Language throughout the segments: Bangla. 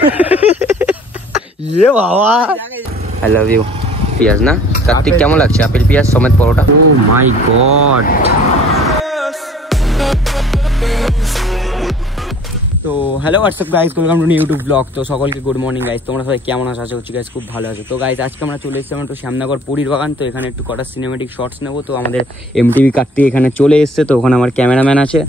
ये बाबा आई लव यू। पियाज ना कार्तिक কেমন লাগছে আপেল পিয়াজ সমেত পরোটা? ও মাই গড। তো hello WhatsApp guys, welcome to YouTube blog. তো সকলকে গুড মর্নিং গাইজ, তোমরা সবাই কেমন আছো? আশা করছি গাইজ খুব ভালো আছো। তো গাইজ আজকে আমরা চলে এসেছি একটু শ্যামনগর পুরীর বাগান। তো এখানে একটু কটা সিনেমেটিক শর্টস নেবো। তো আমাদের এমটিভি কার্তিক এখানে চলে এসছে। তো ওখানে আমার ক্যামেরাম্যান আছে।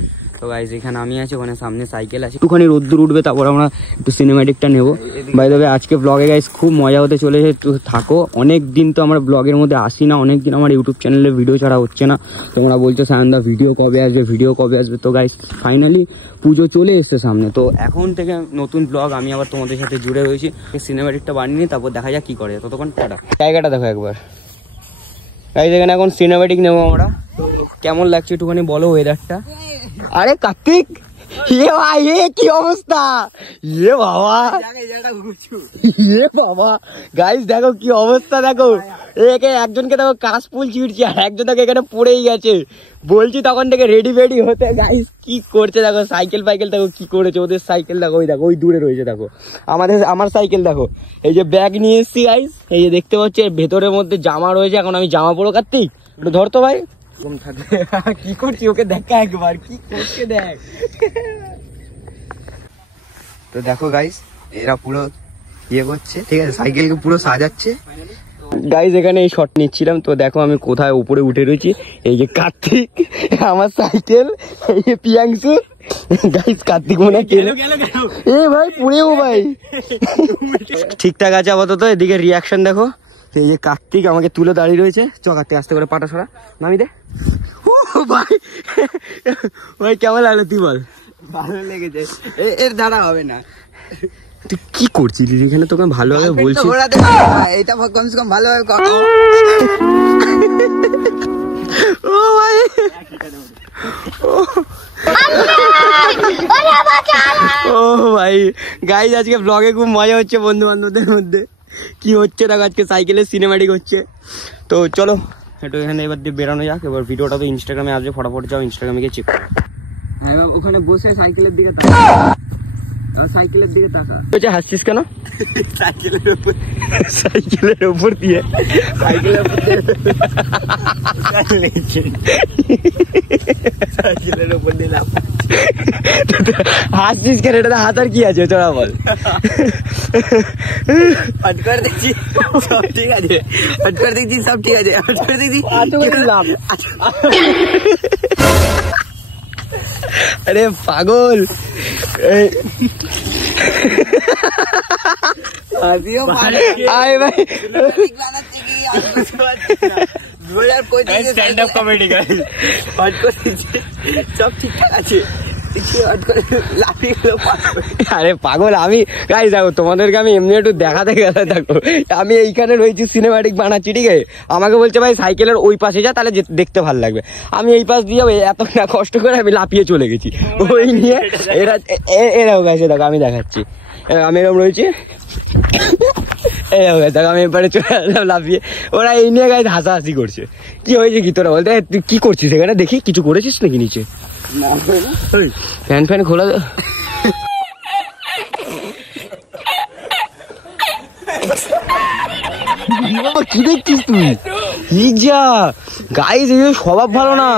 তো গাইজ এখানে আমি আছি, ওখানে সামনে সাইকেল আছে। একটুখানি রোদ্দুর উঠবে, তারপর আমরা একটু সিনেমেটিকটা নেবো। বাই দ্য ওয়ে আজকে ব্লগে গাইজ খুব মজা হতে চলেছে, একটু থাকো। অনেক দিন তো আমরা ব্লগের মধ্যে আসি না, অনেক দিন আমার ইউটিউব চ্যানেলে ভিডিও ছাড়া হচ্ছে না। তোমরা বলছো সায়নদা ভিডিও কবে আসবে, ভিডিও কবে আসবে। তো গাইজ ফাইনালি পুজো চলে এসছে সামনে। তো এখন থেকে নতুন ব্লগ আমি আবার তোমাদের সাথে জুড়ে রয়েছি। সিনেমেটিকটা বানিয়ে নিই, তারপর দেখা যাক কি করে। ততক্ষণ টাটা। জায়গাটা দেখো একবার গাইজ, এখানে এখন সিনেমেটিক নেবো আমরা। তো কেমন লাগছে একটুখানি বলো ওয়েদারটা। আরে কার্তিক ये भाई ये की अवस्था, ये बाबा ये बाबा गाइस देखो কি অবস্থা দেখো। একে একজনকে দেখো কাশফুল ছিড়ছে আর একজন দেখো এখানে পড়েই গেছে। বলছি তখন থেকে রেডি ফেডি হতে, গাইস কি করছে দেখো। সাইকেল ফাইকেল দেখো কি করেছে, ওদের সাইকেল দেখো, ওই দেখো ওই দূরে রয়েছে দেখো। আমার সাইকেল দেখো, এই যে ব্যাগ নিয়ে এসছি গাইস, এই যে দেখতে পাচ্ছি ভেতরের মধ্যে জামা রয়েছে। এখন আমি জামা পরো। কার্তিক একটু ধর তো ভাই, কি করছি ওকে দেখা একবার, কি করছে দেখ। তো দেখো গাইস এরা পুরো ইয়ে করছে, ঠিক আছে, সাইকেলকে পুরো সাজাচ্ছে। গাইস এখানে এই শট নিচ্ছিলাম। তো দেখো আমি কোথায় উপরে উঠে রয়েছি। এই যে কার্তিক, আমার সাইকেল, এই যে পিয়াংশু। গাইস কার্তিক মনে এ ভাই পুরেও ভাই ঠিকঠাক আছে আপাতত। এদিকে রিয়াকশন দেখো। এই যে কার্তিক আমাকে তুলে দাঁড়িয়ে রয়েছে। চ কার্তিক আস্তে করে পাটা সরা, নামি দে। ভাই ভাই কেমন লাগলো তুই বল? ভালো লেগেছে। এর দ্বারা হবে না। তুই কি করছিস এখানে? তোকে ভালোভাবে বলছি, এটা কমসে কম ভালোভাবে কর। ও ভাই ও ভাই গাইস আজকে ব্লগে খুব মজা হচ্ছে বন্ধু বান্ধবদের মধ্যে। কি হচ্ছে দেখো, আজকে সাইকেলের সিনেমেটিক হচ্ছে। তো চলো একটু এখানে এবার দিয়ে বেরোনো যাক। এবার ভিডিওটা তো ইনস্টাগ্রামে আসবে, ফটাফট যাও ইনস্টাগ্রামে গিয়ে চেক করো। হ্যাঁ ওখানে বসে সাইকেলের দিকে তাকা, সাইকেলের দিকে তাকা। হাসছিস কেন? সাইকেলের উপর দিয়ে সাইকেলের উপর দিয়ে সাইকেলের উপর দিয়ে হাসছিস কেন? এটা হাত আর কি আছে, চড়া বল। হট করে দেখছি সব ঠিক আছে, হট করে দেখছি সব ঠিক আছে, হট করে দেখছি লাভ। আরে পাগল আয় ভাই stand up comedy guys. Hot করে দেখছি সব ঠিকঠাক আছে। আরে পাগল আমি গাইস দেখো, তোমাদেরকে আমি এমনি একটু দেখাতে গেলে দেখো আমি এইখানে রয়েছি সিনেম্যাটিক বানাচ্ছি, ঠিক আছে। আমাকে বলছে ভাই সাইকেলের ওই পাশে যা, তাহলে দেখতে ভালো লাগবে। আমি এই পাশ দিয়ে এত না কষ্ট করে আমি লাফিয়ে চলে গেছি ওই নিয়ে। এরাও গেছে দেখো, আমি দেখাচ্ছি। আমি এরকম রয়েছি, দেখো আমি এবারে চলে আসলাম লাফিয়ে। ওরা এই নিয়ে গাইস হাসাহাসি করছে। কি হয়েছে কি তোরা বলতে, তুই কি করছিস এখানে? দেখি কিছু করেছিস নাকি নিচে? ফ্যান ফ্যান খোলা। কি দেখছিস তুই? গাইস এই স্বভাব ভালো না।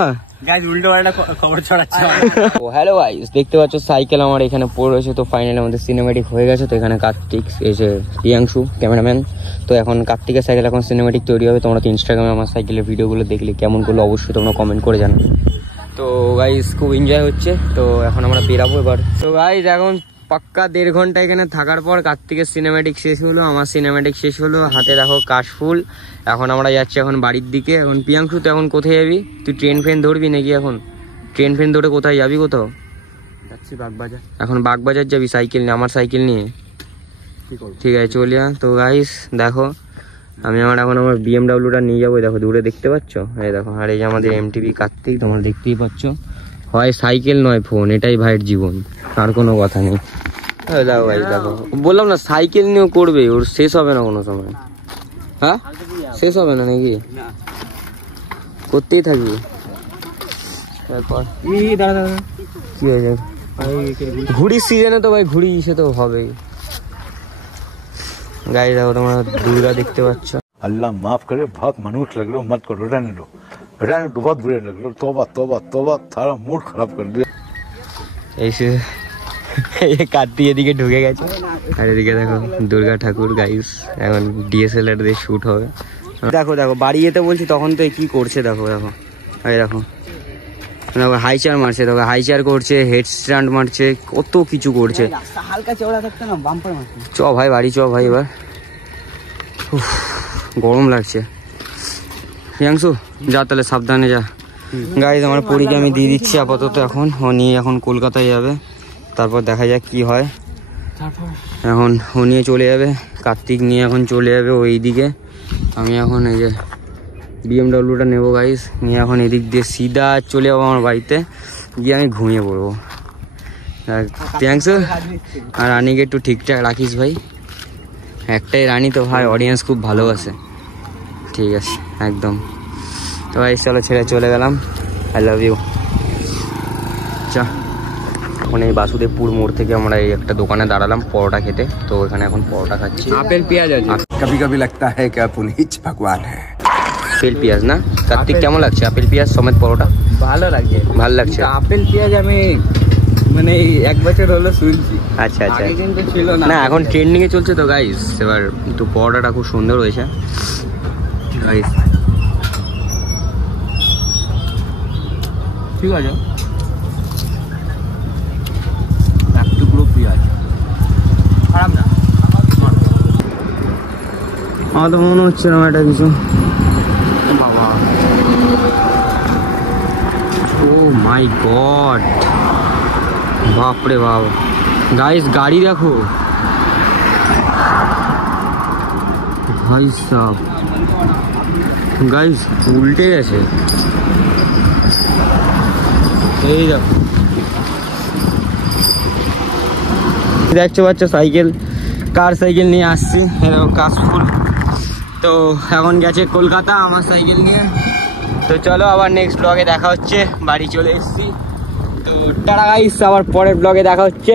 হ্যালো গাইস দেখতে পাচ্ছ সাইকেল আমার এখানে পড়েছে। তো ফাইনালি আমাদের সিনেমেটিক হয়ে গেছে। তো এখানে কার্তিক এসে প্রিয়াংশু ক্যামেরাম্যান। তো এখন কার্তিকের সাইকেল এখন সিনেমেটিক তৈরি হবে। তোমরা তো ইনস্টাগ্রামে আমার সাইকেলের ভিডিওগুলো দেখলে কেমন করলো অবশ্যই তোমরা কমেন্ট করে জানাবে। তো গাইস খুব এনজয় হচ্ছে। তো এখন আমরা বেরাবো এবার। তো গাইস এখন পাক্কা 1.5 ঘন্টা এখানে থাকার পর কার্তিকের সিনেমেটিক শেষ হলো, আমার সিনেমেটিক শেষ হলো। হাতে দেখো কাশফুল। এখন আমরা যাচ্ছি এখন বাড়ির দিকে। এখন প্রিয়াংশু তুই এখন কোথায় যাবি? তুই ট্রেন ফ্রেন ধরবি নাকি? এখন ট্রেন ফ্রেন ধরে কোথায় যাবি? কোথাও যাচ্ছি বাগবাজার। এখন বাগবাজার যাবি সাইকেল নিয়ে? আমার সাইকেল নিয়ে ঠিক আছে চলিয়া। তো গাইস দেখো আমি এখন আমার বিএমডাব্লিউটা নিয়ে যাবো। দেখো দূরে দেখতে পাচ্ছ, এই দেখো। আর এই যে আমাদের এমটিভি কার্তিক, তোমরা দেখতেই পাচ্ছ। হয় সাইকেল নয় ফোন, এটাই ভাইয়ের জীবন, আর কোনো কথা নেই। দেখো ভাই দেখো, বললাম না সাইকেল নিয়েও করবে, ওর শেষ হবে না কোনো সময়। হ্যাঁ শেষ হবে না নাকি? করতেই থাকবি। তারপর কি হয়েছে? ঘুড়ির সিজনে তো ভাই ঘুড়ি এসে তো হবেই। गाइस देखो তোমরা দুর্গা দেখতে পাচ্ছ। अल्लाह माफ करे, बहुत मनुष्य लग रहे हो, मत करो, रहने दो, बहुत बुरे लग रहे हो। तौबा तौबा तौबा, थारा मूड खराब कर दिया। ऐसे ये কার্তিক এদিকে ঢুকে গেছে আর এদিকে দেখো দুর্গা ঠাকুর গাইস এখন ডিএসএলআর দিয়ে শুট হবে। দেখো দেখো বাড়ি যেতে বলছি তখন তো কি করছে দেখো দেখো এই দেখো দেখো হাইচার মারছে, দেখো হাইচার করছে, হেড স্ট্যান্ড মারছে, কত কিছু করছে। হালকা চওড়া থাকতো না বাম্পার মারছে। চ ভাই বাড়ি চ ভাই, এবার গরম লাগছে। প্রিয়াংশু যা তাহলে সাবধানে যা। গাইস আমার পরীকে আমি দিয়ে দিচ্ছি আপাতত, এখন ও নিয়ে এখন কলকাতায় যাবে, তারপর দেখা যাক কি হয়। এখন ও নিয়ে চলে যাবে, কার্তিক নিয়ে এখন চলে যাবে ওই দিকে। আমি এখন এই যে বিএমডাব্লিউটা নেবো গাইস, নিয়ে এখন এদিক দিয়ে সিধা চলে যাবো আমার বাড়িতে, গিয়ে আমি ঘুমিয়ে পড়বো। প্রিয়াংশু আর রানীকে একটু ঠিকঠাক রাখিস ভাই, একটাই রানী তো ভাই, অডিয়েন্স খুব ভালোবাসে। ঠিক আছে একদম। তো ভাই চলো ছেড়ে চলে গেলাম, আই লাভ ইউ। চা এখন এই বাসুদেবপুর মোড় থেকে আমরা এই একটা দোকানে দাঁড়ালাম পরোটা খেতে, তো এখানে এখন পরোটা খাচ্ছি। আপেল পেঁয়াজ আছে, कभी कभी लगता है कि पुनीत भगवान है। আপেল পেঁয়াজ না কার্তিক, কেমন লাগছে আপেল পেঁয়াজ সমেত পরোটা? ভালো লাগছে, ভালো লাগছে। আপেল পেঁয়াজ আমি মানে 1 বছর হলো শুনছি। আচ্ছা আচ্ছা, আগে কিন্তু ছিল না। না এখন ট্রেন্ডিং এ চলছে তো গাইস। এবার তো পরোটাটা খুব সুন্দর হয়েছে গাইস। ঠিক আছে, এক টুকরো পেঁয়াজ খারাপ না। আমার তো মনে হচ্ছে না এটা কিছু। বাবা ও মাই গড, বাপরে বাপ গাইস গাড়ি দেখো ভাই সাব, গাইস উল্টে গেছে এই দেখো। দেখছো বাচ্চা সাইকেল, কার সাইকেল নিয়ে আসছি, কাশফুল তো এখন গেছে কলকাতা আমার সাইকেল নিয়ে। তো চলো আবার নেক্সট ব্লগে দেখা হচ্ছে, বাড়ি চলে এসেছি। তো টাটা গাইস, আবার পরের ব্লগে দেখা হচ্ছে।